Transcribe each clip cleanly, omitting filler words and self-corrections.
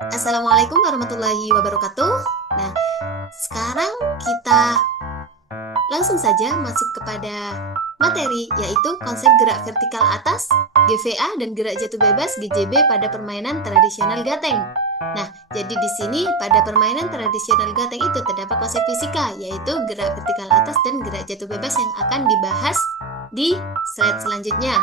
Assalamualaikum warahmatullahi wabarakatuh. Nah, sekarang kita langsung saja masuk kepada materi, yaitu konsep gerak vertikal atas, GVA, dan gerak jatuh bebas, GJB, pada permainan tradisional gateng. Nah, jadi di sini pada permainan tradisional gateng itu terdapat konsep fisika, yaitu gerak vertikal atas dan gerak jatuh bebas yang akan dibahas di slide selanjutnya.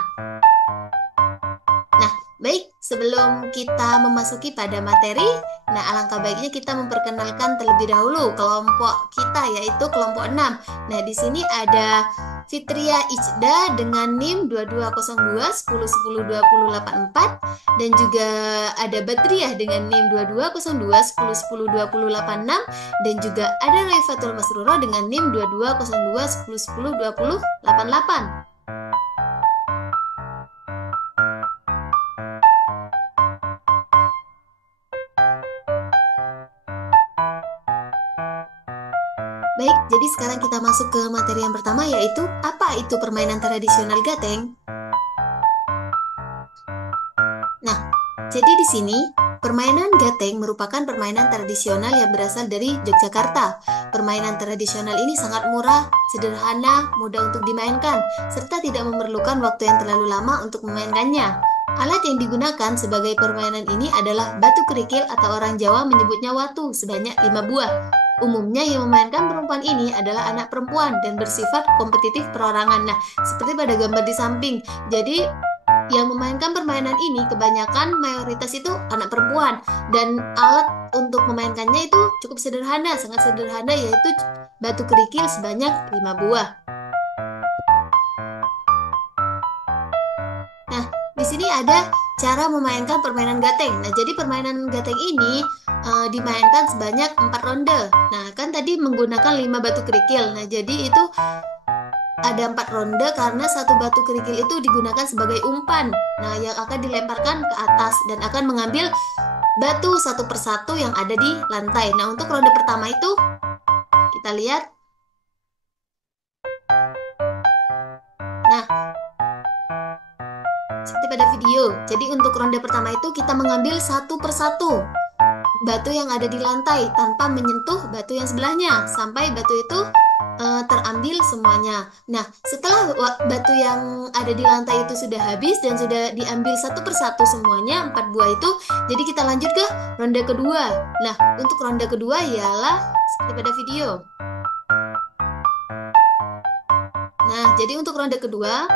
Nah, baik, sebelum kita memasuki pada materi, nah alangkah baiknya kita memperkenalkan terlebih dahulu kelompok kita, yaitu kelompok 6. Nah, di sini ada Fitria Ijda dengan NIM 2202 10 10 20 84, dan juga ada Badriah dengan NIM 2202 10 10 20 86, dan juga ada Raifatul Masruro dengan NIM 2202 10 10 20 88. Baik, jadi sekarang kita masuk ke materi yang pertama, yaitu apa itu permainan tradisional gateng. Nah, jadi di sini permainan gateng merupakan permainan tradisional yang berasal dari Yogyakarta. Permainan tradisional ini sangat murah, sederhana, mudah untuk dimainkan, serta tidak memerlukan waktu yang terlalu lama untuk memainkannya. Alat yang digunakan sebagai permainan ini adalah batu kerikil atau orang Jawa menyebutnya watu sebanyak 5 buah. Umumnya yang memainkan perempuan ini adalah anak perempuan dan bersifat kompetitif perorangan. Nah, seperti pada gambar di samping. Jadi, yang memainkan permainan ini kebanyakan mayoritas itu anak perempuan, dan alat untuk memainkannya itu cukup sederhana, sangat sederhana, yaitu batu kerikil sebanyak 5 buah. Nah, di sini ada cara memainkan permainan gateng. Nah, jadi permainan gateng ini dimainkan sebanyak 4 ronde. Nah, kan tadi menggunakan 5 batu kerikil. Nah, jadi itu ada 4 ronde karena satu batu kerikil itu digunakan sebagai umpan. Nah, yang akan dilemparkan ke atas dan akan mengambil batu satu persatu yang ada di lantai. Nah, untuk ronde pertama itu kita lihat. Nah, seperti pada video. Jadi untuk ronde pertama itu kita mengambil satu persatu batu yang ada di lantai tanpa menyentuh batu yang sebelahnya sampai batu itu terambil semuanya. Nah, setelah batu yang ada di lantai itu sudah habis dan sudah diambil satu persatu semuanya, 4 buah itu, jadi kita lanjut ke ronde kedua. Nah, untuk ronde kedua ialah seperti pada video. Nah, jadi untuk ronde kedua,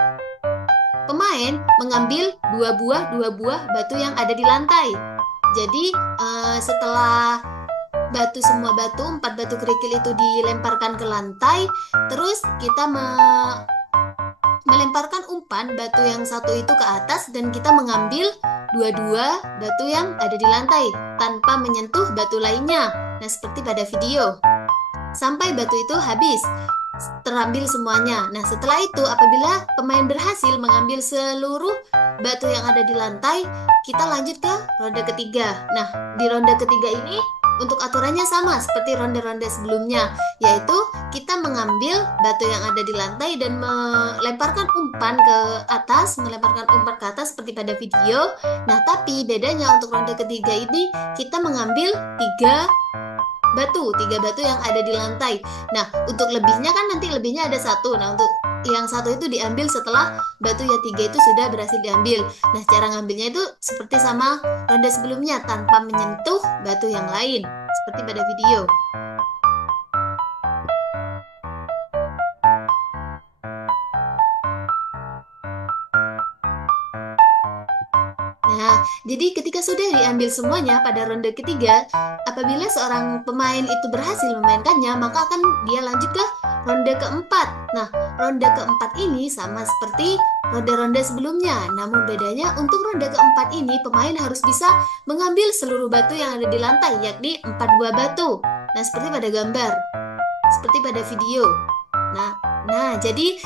pemain mengambil dua buah batu yang ada di lantai. Jadi setelah semua batu, 4 batu kerikil itu dilemparkan ke lantai, terus kita melemparkan umpan batu yang satu itu ke atas dan kita mengambil dua batu yang ada di lantai tanpa menyentuh batu lainnya. Nah, seperti pada video. Sampai batu itu habis, terambil semuanya. Nah, setelah itu apabila pemain berhasil mengambil seluruh batu yang ada di lantai, kita lanjut ke ronde ketiga. Nah, di ronde ketiga ini untuk aturannya sama seperti ronde-ronde sebelumnya, yaitu kita mengambil batu yang ada di lantai dan melemparkan umpan ke atas, seperti pada video. Nah, tapi bedanya untuk ronde ketiga ini kita mengambil tiga batu yang ada di lantai. Nah, untuk lebihnya kan nanti lebihnya ada satu. Nah, untuk yang satu itu diambil setelah batu yang 3 itu sudah berhasil diambil. Nah, cara ngambilnya itu seperti sama ronde sebelumnya tanpa menyentuh batu yang lain, seperti pada video. Nah, jadi ketika sudah diambil semuanya pada ronde ketiga, apabila seorang pemain itu berhasil memainkannya, maka akan dia lanjut ke ronde keempat. Nah, ronde keempat ini sama seperti ronde-ronde sebelumnya. Namun bedanya untuk ronde keempat ini pemain harus bisa mengambil seluruh batu yang ada di lantai, yakni 4 buah batu. Nah, seperti pada gambar, seperti pada video. Nah, jadi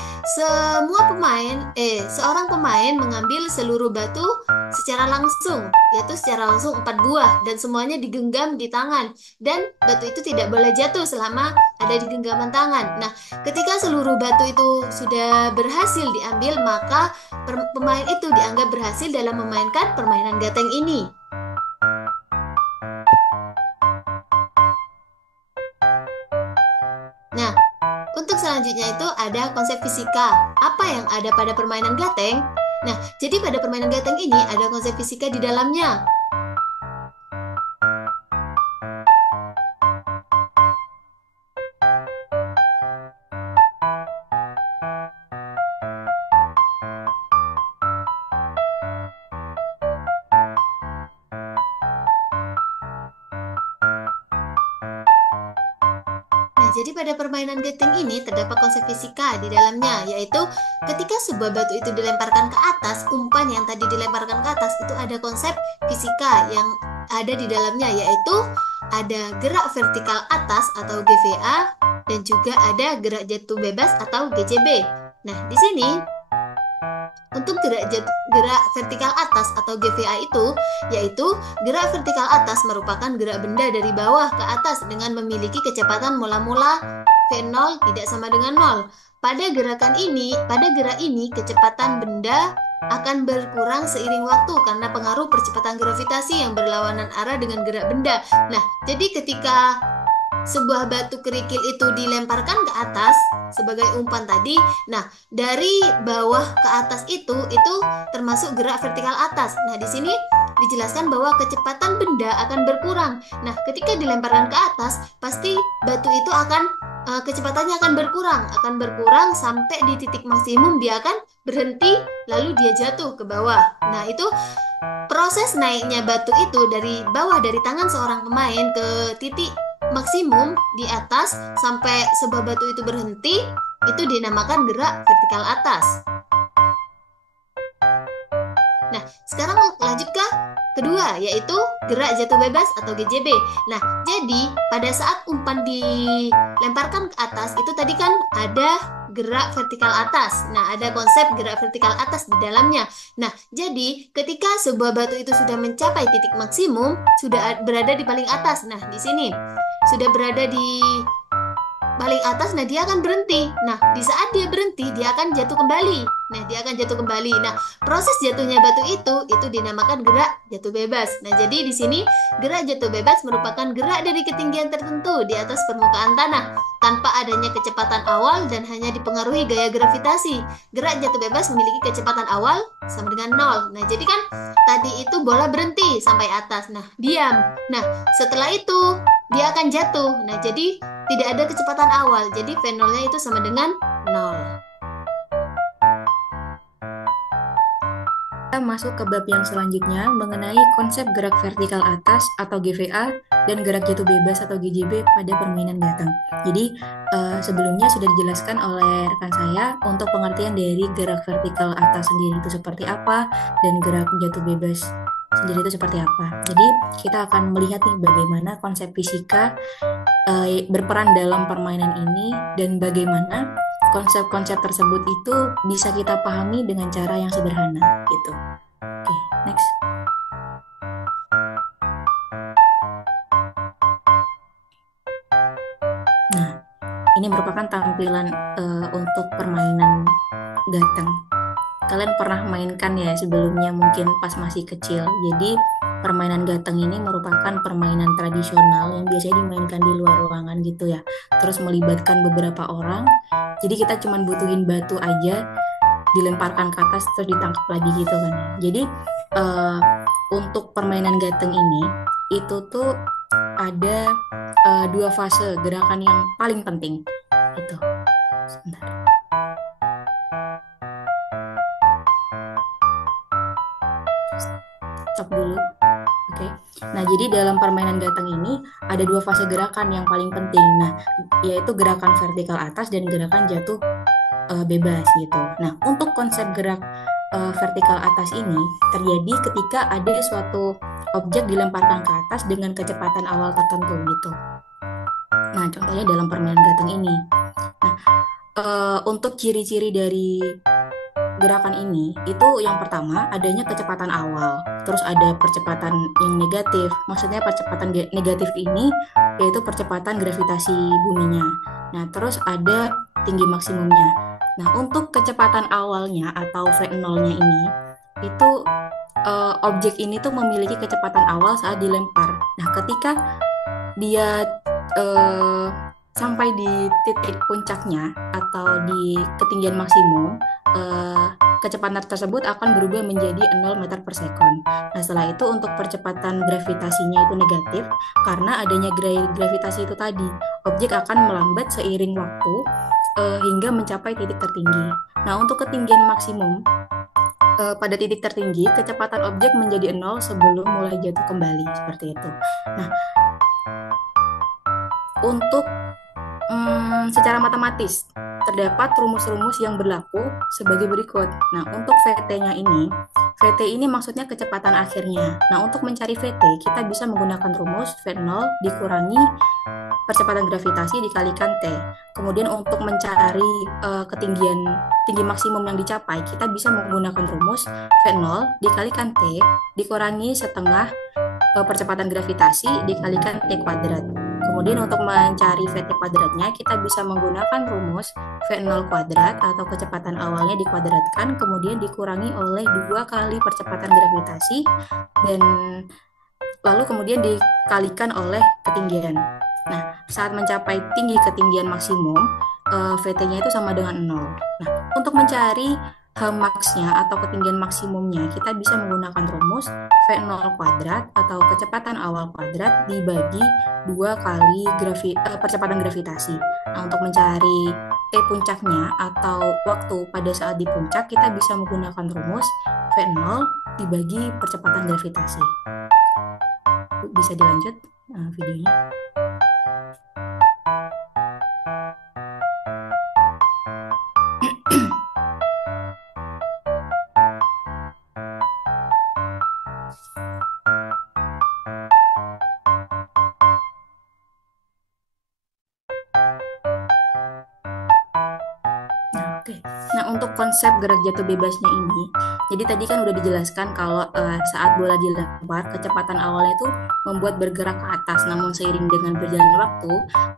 seorang pemain mengambil seluruh batu secara langsung, yaitu secara langsung 4 buah, dan semuanya digenggam di tangan, dan batu itu tidak boleh jatuh selama ada di genggaman tangan. Nah, ketika seluruh batu itu sudah berhasil diambil, maka pemain itu dianggap berhasil dalam memainkan permainan gateng ini. selanjutnya itu ada konsep fisika. Apa yang ada pada permainan gateng? Nah, jadi pada permainan gateng ini ada konsep fisika di dalamnya. Jadi pada permainan gateng ini terdapat konsep fisika di dalamnya, yaitu ketika sebuah batu itu dilemparkan ke atas, umpan yang tadi dilemparkan ke atas itu ada konsep fisika yang ada di dalamnya, yaitu ada gerak vertikal atas atau GVA dan juga ada gerak jatuh bebas atau GJB. Nah, di sini untuk gerak vertikal atas atau GVA itu, yaitu gerak vertikal atas merupakan gerak benda dari bawah ke atas dengan memiliki kecepatan mula-mula V0 tidak sama dengan 0. Pada gerak ini kecepatan benda akan berkurang seiring waktu karena pengaruh percepatan gravitasi yang berlawanan arah dengan gerak benda. Nah, jadi ketika sebuah batu kerikil itu dilemparkan ke atas sebagai umpan tadi, nah dari bawah ke atas itu termasuk gerak vertikal atas. Nah, di sini dijelaskan bahwa kecepatan benda akan berkurang. Nah, ketika dilemparkan ke atas, pasti batu itu kecepatannya akan berkurang sampai di titik maksimum dia akan berhenti lalu dia jatuh ke bawah. Nah, itu proses naiknya batu itu dari bawah, dari tangan seorang pemain ke titik maksimum di atas sampai sebuah batu itu berhenti, itu dinamakan gerak vertikal atas. Nah, sekarang lanjut ke kedua, yaitu gerak jatuh bebas atau GJB. Nah, jadi pada saat umpan dilemparkan ke atas, itu tadi kan ada gerak vertikal atas. Nah, ada konsep gerak vertikal atas di dalamnya. Nah, jadi ketika sebuah batu itu sudah mencapai titik maksimum, sudah berada di paling atas. Nah, di sini sudah berada di paling atas, nah dia akan berhenti. Nah, di saat dia berhenti, dia akan jatuh kembali. Nah, proses jatuhnya batu itu dinamakan gerak jatuh bebas. Nah, jadi di sini gerak jatuh bebas merupakan gerak dari ketinggian tertentu di atas permukaan tanah tanpa adanya kecepatan awal dan hanya dipengaruhi gaya gravitasi. Gerak jatuh bebas memiliki kecepatan awal sama dengan 0. Nah, jadi kan tadi itu bola berhenti sampai atas. Nah, diam. Nah, setelah itu dia akan jatuh. Nah, jadi tidak ada kecepatan awal. Jadi V0-nya itu sama dengan 0. Kita masuk ke bab yang selanjutnya mengenai konsep gerak vertikal atas atau GVA dan gerak jatuh bebas atau GJB pada permainan gateng. Jadi sebelumnya sudah dijelaskan oleh rekan saya untuk pengertian dari gerak vertikal atas sendiri itu seperti apa dan gerak jatuh bebas sendiri itu seperti apa. Jadi kita akan melihat nih bagaimana konsep fisika berperan dalam permainan ini dan bagaimana konsep-konsep tersebut itu bisa kita pahami dengan cara yang sederhana gitu. Oke, next. Nah, ini merupakan tampilan untuk permainan gateng. Kalian pernah mainkan ya sebelumnya mungkin pas masih kecil. Jadi permainan gateng ini merupakan permainan tradisional yang biasanya dimainkan di luar ruangan gitu ya. Terus melibatkan beberapa orang. Jadi kita cuma butuhin batu aja, dilemparkan ke atas terus ditangkap lagi gitu kan. Jadi untuk permainan gateng ini itu tuh ada dua fase gerakan yang paling penting. Itu. Sebentar. Stop dulu. Oke. Nah, jadi dalam permainan gateng ini ada dua fase gerakan yang paling penting. Nah, yaitu gerakan vertikal atas dan gerakan jatuh bebas gitu. Nah, untuk konsep gerak vertikal atas ini terjadi ketika ada suatu objek dilemparkan ke atas dengan kecepatan awal tertentu gitu. Nah, contohnya dalam permainan gateng ini. Nah, untuk ciri-ciri dari gerakan ini itu yang pertama adanya kecepatan awal, terus ada percepatan yang negatif. Maksudnya percepatan negatif ini yaitu percepatan gravitasi buminya. Nah, terus ada tinggi maksimumnya. Nah, untuk kecepatan awalnya atau V0-nya ini itu objek ini tuh memiliki kecepatan awal saat dilempar. Nah, ketika dia sampai di titik puncaknya atau di ketinggian maksimum, eh, kecepatan tersebut akan berubah menjadi 0 meter per sekon. Nah, setelah itu untuk percepatan gravitasinya itu negatif karena adanya gravitasi itu tadi. Objek akan melambat seiring waktu hingga mencapai titik tertinggi. Nah, untuk ketinggian maksimum pada titik tertinggi, kecepatan objek menjadi 0 sebelum mulai jatuh kembali, seperti itu. Nah, untuk secara matematis, terdapat rumus-rumus yang berlaku sebagai berikut. Nah, untuk VT ini maksudnya kecepatan akhirnya. Nah, untuk mencari VT, kita bisa menggunakan rumus V0 dikurangi percepatan gravitasi dikalikan T. Kemudian untuk mencari ketinggian tinggi maksimum yang dicapai, kita bisa menggunakan rumus V0 dikalikan T dikurangi setengah percepatan gravitasi dikalikan T kuadrat. Kemudian untuk mencari VT kuadratnya, kita bisa menggunakan rumus V0 kuadrat atau kecepatan awalnya dikuadratkan, kemudian dikurangi oleh 2 kali percepatan gravitasi, dan lalu kemudian dikalikan oleh ketinggian. Nah, saat mencapai tinggi ketinggian maksimum, VT-nya itu sama dengan 0. Nah, untuk mencari Hmax-nya atau ketinggian maksimumnya, kita bisa menggunakan rumus V0 kuadrat atau kecepatan awal kuadrat dibagi 2 kali percepatan gravitasi. Nah, untuk mencari T puncaknya atau waktu pada saat di puncak, kita bisa menggunakan rumus V0 dibagi percepatan gravitasi. Bisa dilanjut videonya. Nah, untuk konsep gerak jatuh bebasnya ini, jadi tadi kan udah dijelaskan kalau saat bola dilempar, kecepatan awalnya itu membuat bergerak ke atas, namun seiring dengan berjalannya waktu,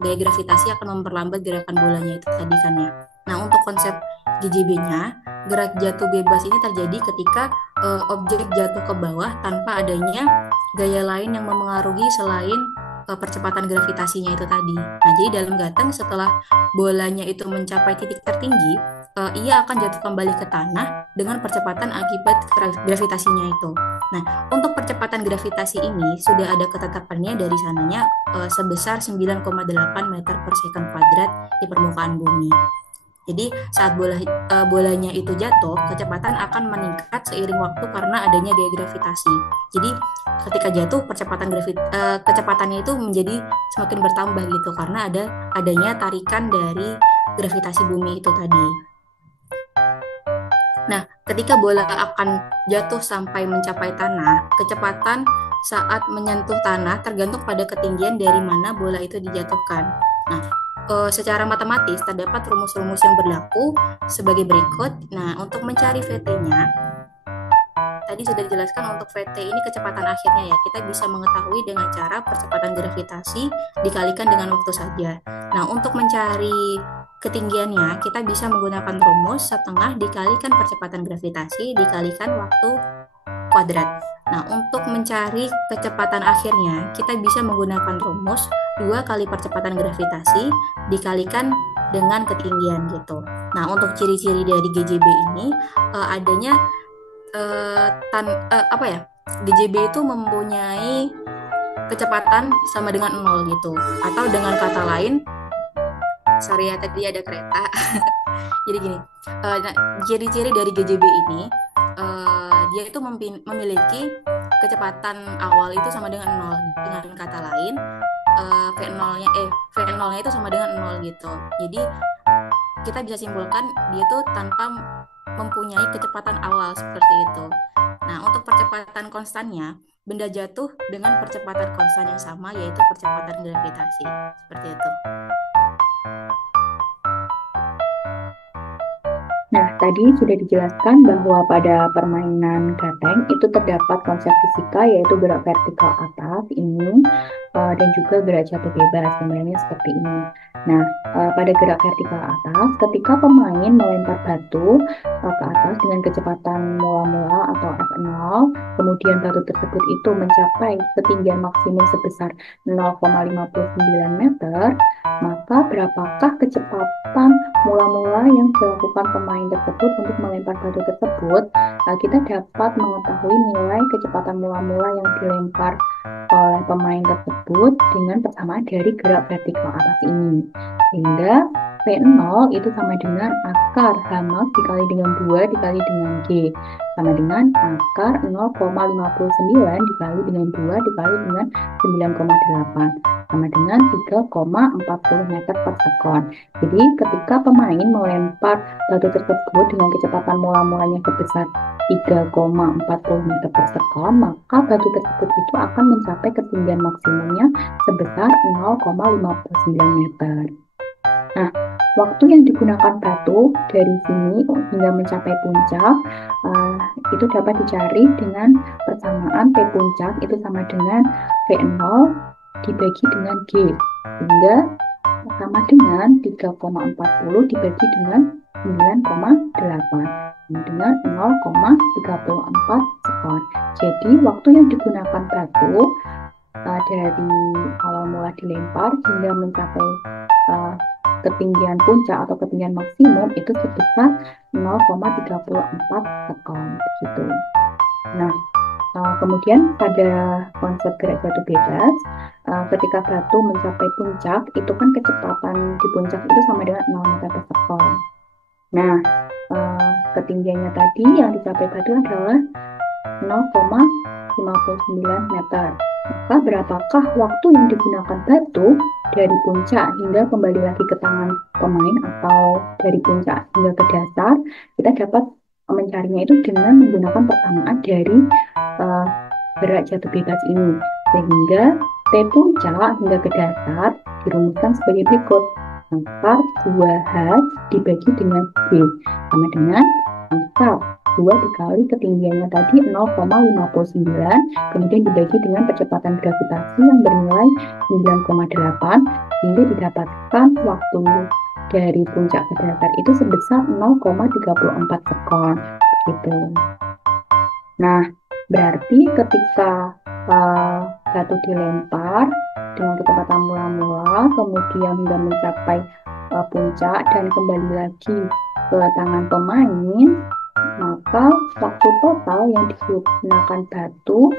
gaya gravitasi akan memperlambat gerakan bolanya itu tadi kan ya. Nah, untuk konsep GJB-nya, gerak jatuh bebas ini terjadi ketika objek jatuh ke bawah tanpa adanya gaya lain yang memengaruhi selain percepatan gravitasinya itu tadi. Nah, jadi dalam Gateng setelah bolanya itu mencapai titik tertinggi, ia akan jatuh kembali ke tanah dengan percepatan akibat gravitasinya itu. Nah, untuk percepatan gravitasi ini sudah ada ketetapannya dari sananya sebesar 9,8 meter per second kuadrat di permukaan bumi. Jadi saat bolanya itu jatuh, kecepatan akan meningkat seiring waktu karena adanya gaya gravitasi. Jadi ketika jatuh, kecepatannya itu menjadi semakin bertambah gitu karena adanya tarikan dari gravitasi bumi itu tadi. Nah, ketika bola akan jatuh sampai mencapai tanah, kecepatan saat menyentuh tanah tergantung pada ketinggian dari mana bola itu dijatuhkan. Nah, secara matematis terdapat rumus-rumus yang berlaku sebagai berikut. Nah, untuk mencari VT-nya, tadi sudah dijelaskan untuk VT ini kecepatan akhirnya ya. Kita bisa mengetahui dengan cara percepatan gravitasi dikalikan dengan waktu saja. Nah, untuk mencari ketinggiannya, kita bisa menggunakan rumus setengah dikalikan percepatan gravitasi dikalikan waktu kuadrat. Nah, untuk mencari kecepatan akhirnya, kita bisa menggunakan rumus 2 kali percepatan gravitasi dikalikan dengan ketinggian gitu. Nah, untuk ciri-ciri dari GJB ini adanya GJB itu mempunyai kecepatan sama dengan 0 gitu. Atau dengan kata lain, sorry ya tadi ada kereta. Jadi gini, ciri-ciri dari GJB ini dia itu memiliki kecepatan awal itu sama dengan 0. Dengan kata lain, V0-nya itu sama dengan 0 gitu. Jadi kita bisa simpulkan dia itu tanpa mempunyai kecepatan awal seperti itu. Nah, untuk percepatan konstannya, benda jatuh dengan percepatan konstan yang sama yaitu percepatan gravitasi. Seperti itu. Nah, tadi sudah dijelaskan bahwa pada permainan gateng itu terdapat konsep fisika yaitu gerak vertikal atas ini dan juga gerak jatuh bebas, sebenarnya seperti ini. Nah, pada gerak vertikal atas, ketika pemain melempar batu ke atas dengan kecepatan mula-mula atau F0, kemudian batu tersebut itu mencapai ketinggian maksimum sebesar 0,59 meter, maka berapakah kecepatan mula-mula yang dilakukan pemain tersebut untuk melempar batu tersebut? Kita dapat mengetahui nilai kecepatan mula-mula yang dilempar oleh pemain tersebut dengan persamaan dari gerak vertikal atas ini. Sehingga V0 itu sama dengan akar H0 dikali dengan 2 dikali dengan G, sama dengan akar 0,59 dikali dengan 2 dikali dengan 9,8, sama dengan 3,40 meter per sekon. Jadi ketika pemain melempar batu tersebut dengan kecepatan mula-mulanya sebesar 3,40 meter per sekon, maka batu tersebut itu akan mencapai ketinggian maksimumnya sebesar 0,59 meter. Nah, waktu yang digunakan batu dari sini hingga mencapai puncak itu dapat dicari dengan persamaan P puncak itu sama dengan V0 dibagi dengan G, sehingga sama dengan 3,40 dibagi dengan 9,8 dengan 0,34 sekon. Jadi waktu yang digunakan batu dari awal mula dilempar hingga mencapai ketinggian puncak atau ketinggian maksimum itu sebesar 0,34 sekon gitu. Nah, kemudian pada konsep gerak jatuh bebas, ketika batu mencapai puncak, itu kan kecepatan di puncak itu sama dengan 0 meter per sekon. Nah, ketinggiannya tadi yang dicapai batu adalah 0,59 meter. Maka berapakah waktu yang digunakan batu dari puncak hingga kembali lagi ke tangan pemain atau dari puncak hingga ke dasar? Kita dapat mencarinya itu dengan menggunakan persamaan dari gerak jatuh bebas ini, sehingga T puncak hingga ke dasar dirumuskan sebagai berikut: akar 2H dibagi dengan G sama dengan akar 2 dikali ketinggiannya tadi 0,59, kemudian dibagi dengan kecepatan gravitasi yang bernilai 9,8, sehingga didapatkan waktu dari puncak ke dasar itu sebesar 0,34 sekon gitu. Nah, berarti ketika batu dilempar dengan kecepatan mula-mula, kemudian hingga mencapai puncak dan kembali lagi ke tangan pemain, maka waktu total yang digunakan batu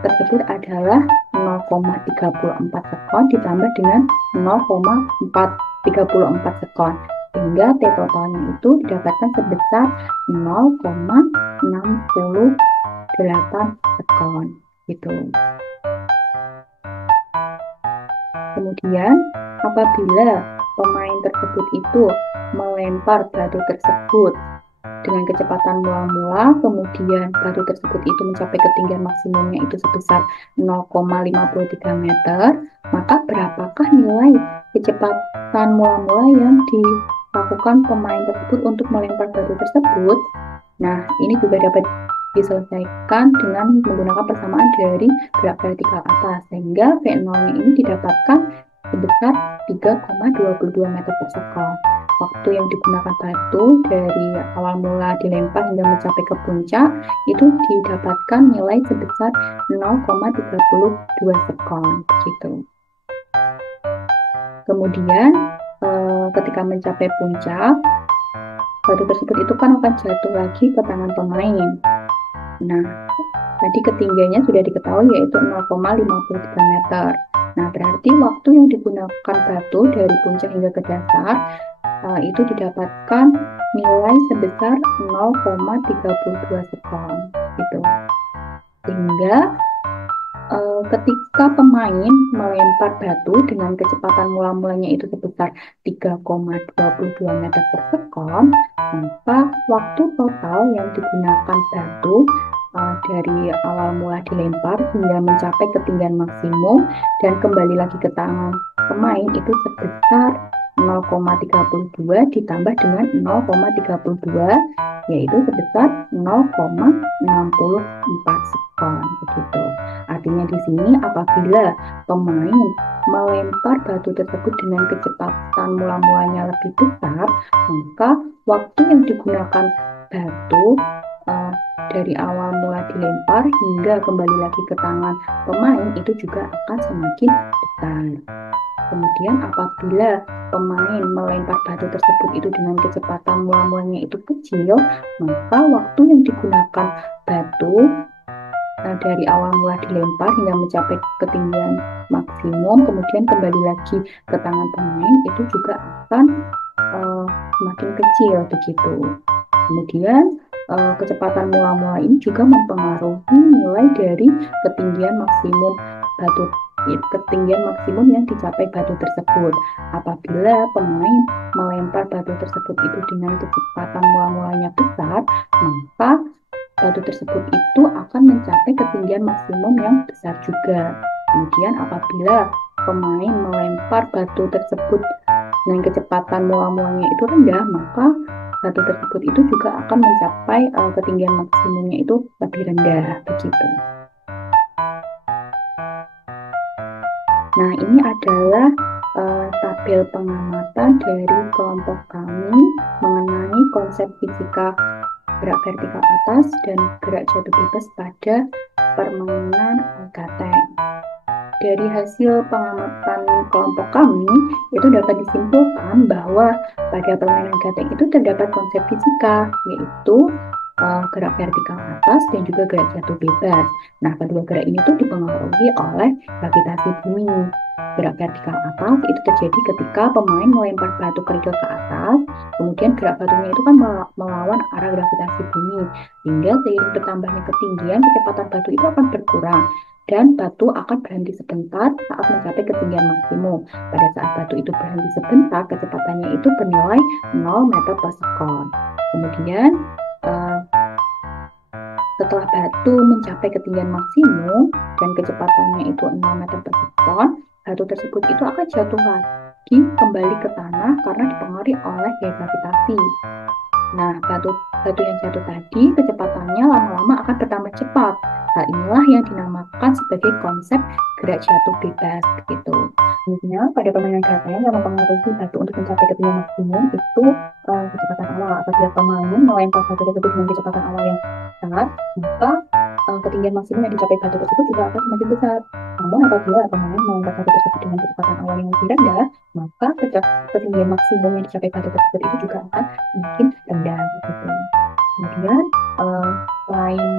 tersebut adalah 0,34 sekon ditambah dengan 0,34 sekon, sehingga T totalnya itu didapatkan sebesar 0,68 sekon gitu. Kemudian apabila pemain tersebut itu melempar batu tersebut dengan kecepatan mula-mula, kemudian batu tersebut itu mencapai ketinggian maksimumnya itu sebesar 0,53 meter, maka berapakah nilai kecepatan mula-mula yang dilakukan pemain tersebut untuk melempar batu tersebut? Nah, ini juga dapat diselesaikan dengan menggunakan persamaan dari gerak vertikal atas, sehingga V0-nya ini didapatkan sebesar 3,22 meter per sekon. Waktu yang digunakan batu dari awal mula dilempar hingga mencapai ke puncak itu didapatkan nilai sebesar 0,32 sekon gitu. Kemudian ketika mencapai puncak, batu tersebut itu kan akan jatuh lagi ke tangan pemain. Nah, tadi ketinggiannya sudah diketahui yaitu 0,53 meter. Nah, berarti waktu yang digunakan batu dari puncak hingga ke dasar itu didapatkan nilai sebesar 0,32 sekon gitu. Sehingga ketika pemain melempar batu dengan kecepatan mula-mulanya itu sebesar 3,22 meter per sekon, maka waktu total yang digunakan batu dari awal mula dilempar hingga mencapai ketinggian maksimum dan kembali lagi ke tangan pemain itu sebesar 0,32 ditambah dengan 0,32 yaitu sebesar 0,64 sekon begitu. Artinya di sini apabila pemain melempar batu tersebut dengan kecepatan mula-mulanya lebih besar, maka waktu yang digunakan batu dari awal mula dilempar hingga kembali lagi ke tangan pemain itu juga akan semakin besar. Kemudian apabila pemain melempar batu tersebut itu dengan kecepatan mula-mulanya itu kecil, maka waktu yang digunakan batu dari awal mula dilempar hingga mencapai ketinggian maksimum, kemudian kembali lagi ke tangan pemain itu juga akan semakin kecil begitu. Kemudian kecepatan mula-mula ini juga mempengaruhi nilai dari ketinggian maksimum yang dicapai batu tersebut. Apabila pemain melempar batu tersebut itu dengan kecepatan mula-mulanya besar, maka batu tersebut itu akan mencapai ketinggian maksimum yang besar juga. Kemudian apabila pemain melempar batu tersebut dengan kecepatan mula-mulanya itu rendah, maka batu tersebut itu juga akan mencapai ketinggian maksimumnya itu lebih rendah begitu. Nah, ini adalah tabel pengamatan dari kelompok kami mengenai konsep fisika gerak vertikal atas dan gerak jatuh bebas pada permainan gateng. Dari hasil pengamatan kelompok kami, itu dapat disimpulkan bahwa pada permainan gateng itu terdapat konsep fisika, yaitu gerak vertikal atas dan juga gerak jatuh bebas. Nah, kedua gerak ini tuh dipengaruhi oleh gravitasi bumi. Gerak vertikal atas itu terjadi ketika pemain melempar batu kerikil ke atas, kemudian gerak batunya itu kan melawan arah gravitasi bumi, sehingga seiring bertambahnya ketinggian, kecepatan batu itu akan berkurang dan batu akan berhenti sebentar saat mencapai ketinggian maksimum. Pada saat batu itu berhenti sebentar, kecepatannya itu bernilai 0 meter per sekon. Kemudian setelah batu mencapai ketinggian maksimum dan kecepatannya itu 0 meter per sekon, batu tersebut itu akan jatuh lagi kembali ke tanah karena dipengaruhi oleh gaya gravitasi. Nah, batu yang jatuh tadi kecepatannya lama-lama akan bertambah cepat. Hal inilah yang dinamakan sebagai konsep gerak jatuh bebas gitu. Selanjutnya, pada permainan gateng yang mempengaruhi batu untuk mencapai ketinggian maksimum itu kecepatan awal. Apabila pemain melempar batu tersebut dengan kecepatan awal yang sangat, maka ketinggian maksimum yang dicapai batu tersebut juga akan semakin besar. Namun apabila pemain melempar batu tersebut dengan kecepatan awal yang lebih rendah, maka ketinggian maksimum yang dicapai batu tersebut itu juga akan semakin rendah gitu. Kemudian selain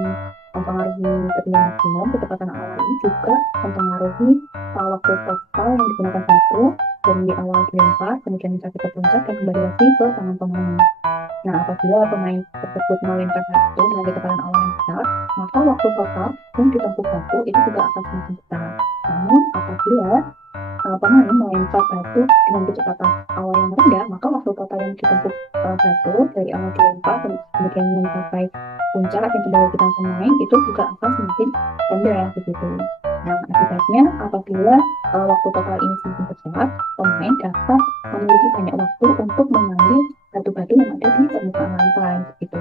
mempengaruhi ketinggian maksimum, kecepatan awal ini juga mempengaruhi waktu total yang digunakan batu dari awal dilempar, kemudian mencapai ke puncak dan kembali lagi ke tangan pemain. Nah, apabila pemain tersebut melempar batu dengan kecepatan awal yang besar, maka waktu total yang ditempuh batu itu juga akan semakin besar. Namun, apabila pemain melempar batu dengan kecepatan awal yang rendah, maka waktu total yang ditempuh batu dari awal dilempar kemudian mencapai puncak dan kembali ke tangan pemain itu juga akan semakin rendah begitu. Nah, akibatnya apabila waktu total ini semakin besar, pemain dapat memiliki banyak waktu untuk mengambil batu-batu yang ada di permukaan lantai gitu.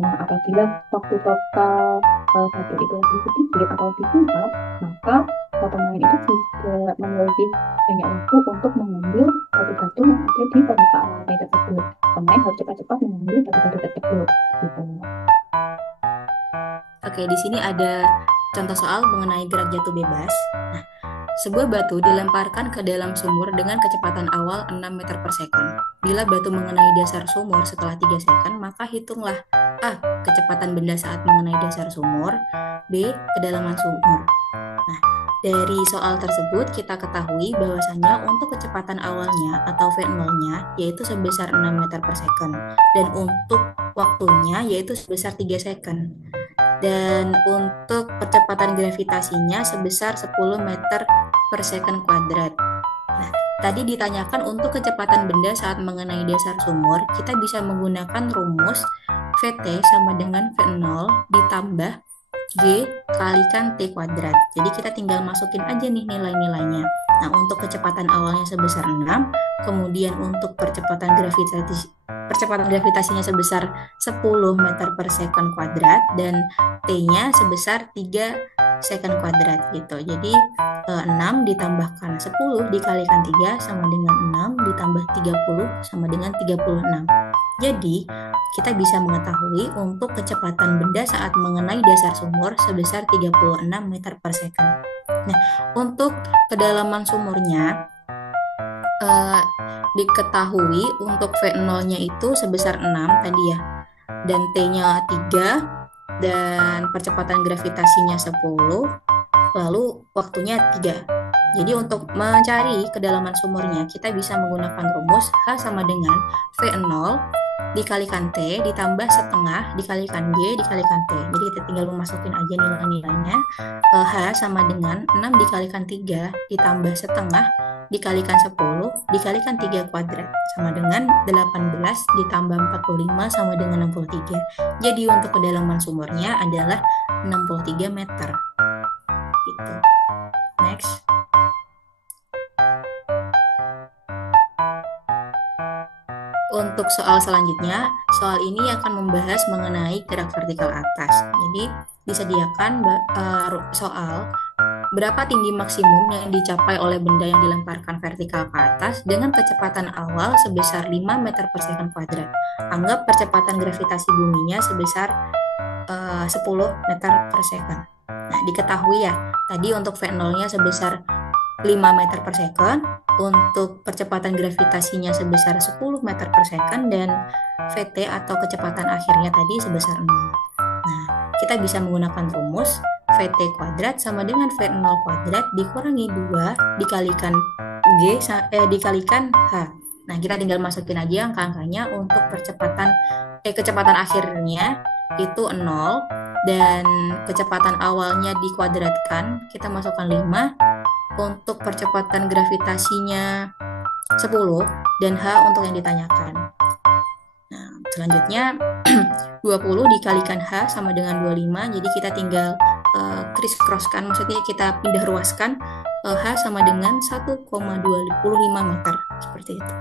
Nah, apabila waktu total batu itu lebih sedikit atau lebih singkat, maka pemain itu juga memiliki banyak waktu untuk mengambil batu-batu yang ada di permukaan lantai tersebut. Pemain harus cepat-cepat mengambil batu-batu tersebut gitu. Oke, di sini ada contoh soal mengenai gerak jatuh bebas. Nah, sebuah batu dilemparkan ke dalam sumur dengan kecepatan awal 6 meter per sekon. Bila batu mengenai dasar sumur setelah 3 sekon, maka hitunglah A. Kecepatan benda saat mengenai dasar sumur, B. Kedalaman sumur. Nah, dari soal tersebut kita ketahui bahwasannya untuk kecepatan awalnya atau V0-nya yaitu sebesar 6 meter per sekon dan untuk waktunya yaitu sebesar 3 sekon. Dan untuk percepatan gravitasinya sebesar 10 meter per second kuadrat. Nah, tadi ditanyakan untuk kecepatan benda saat mengenai dasar sumur, kita bisa menggunakan rumus VT sama dengan V0 ditambah G kalikan T kuadrat. Jadi kita tinggal masukin aja nih nilai-nilainya. Nah, untuk kecepatan awalnya sebesar 6, kemudian untuk percepatan gravitasinya sebesar 10 meter per second kuadrat, dan T-nya sebesar 3 second kuadrat gitu. Jadi 6 ditambahkan 10 dikalikan 3 sama dengan 6 ditambah 30 sama dengan 36. Jadi, kita bisa mengetahui untuk kecepatan benda saat mengenai dasar sumur sebesar 36 meter per second. Nah, untuk kedalaman sumurnya diketahui untuk V0-nya itu sebesar 6 tadi ya, dan T-nya 3, dan percepatan gravitasinya 10, lalu waktunya 3. Jadi untuk mencari kedalaman sumurnya, kita bisa menggunakan rumus H sama dengan V0 dikalikan T ditambah setengah dikalikan G dikalikan T. Jadi kita tinggal memasukin aja nilai-nilainya. H sama dengan 6 dikalikan 3 ditambah setengah dikalikan 10 dikalikan 3 kuadrat sama dengan 18 ditambah 45 sama dengan 63. Jadi untuk kedalaman sumurnya adalah 63 meter. Gitu. Next. Untuk soal selanjutnya, soal ini akan membahas mengenai gerak vertikal atas. Jadi disediakan soal berapa tinggi maksimum yang dicapai oleh benda yang dilemparkan vertikal ke atas dengan kecepatan awal sebesar 5 meter per second kuadrat. Anggap percepatan gravitasi buminya sebesar 10 meter per second. Nah, diketahui ya, tadi untuk V0-nya sebesar 5 meter per second, untuk percepatan gravitasinya sebesar 10 meter per second, dan VT atau kecepatan akhirnya tadi sebesar 0. Nah, kita bisa menggunakan rumus VT kuadrat sama dengan V0 kuadrat dikurangi 2 dikalikan dikalikan H. Nah, kita tinggal masukin aja angka-angkanya. Untuk kecepatan akhirnya itu 0, dan kecepatan awalnya dikuadratkan, kita masukkan 5. Untuk percepatan gravitasinya 10, dan H untuk yang ditanyakan. Nah, selanjutnya 20 dikalikan H sama dengan 25, jadi kita tinggal criss-crosskan, maksudnya kita pindah ruaskan. H sama dengan 1,25 meter, seperti itu.